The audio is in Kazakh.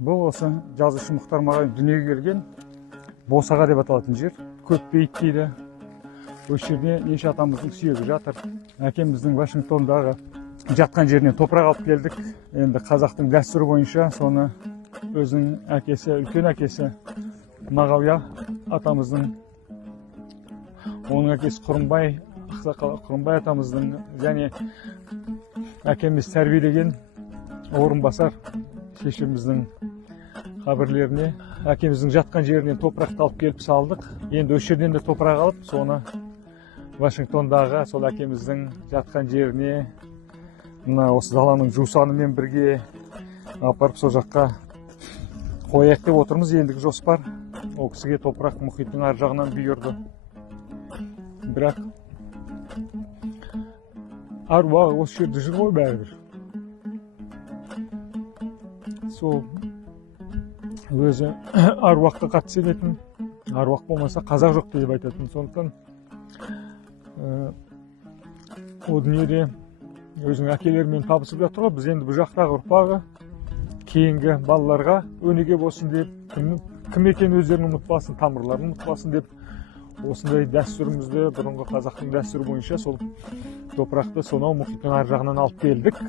Бұл осы жазушы Мұхтар Мағауин дүниеге келген Босаға деп аталатын жер. Көп бейіт дейді. Осы жерде неше атамыздың сүйегі жатыр. Әкеміздің Вашингтондағы жатқан жерінен топырақ алып келдік. Енді қазақтың дәстүрі бойынша соны өзінің әкесі, үлкен әкесі Мағауия атамыздың, оның әкесі Құрымбай, Құрымбай атамыздың және әкеміз тәрбиелеген орынбасар шешеміздің қабірлеріне, әкеміздің жатқан жерінен топырақты алып келіп салдық. Енді осы жерден де топырақ алып, соны Вашингтондағы сол әкеміздің жатқан жеріне, мына осы даланың жусанымен бірге апарып сол жаққа қояйық деп отырмыз. Ендігі жоспар ол кісіге топырақ мұхиттың ар жағынан бұйырды. Бірақ аруақ осы жерде жүр ғой бәрібір. Сол өзі аруаққа қатты сенетін, аруақ болмаса қазақ жоқ деп айтатын. Сондықтан о дүниеде өзінің әкелерімен табысып жатыр ғой. Біз енді бұл жақтағы ұрпағы кейінгі балаларға өнеге болсын деп, кім екен өздерін ұмытпасын, тамырларын ұмытпасын деп, осындай дәстүрімізді, бұрынғы қазақтың дәстүрі бойынша сол топырақты сонау мұхиттың ар жағынан алып келдік.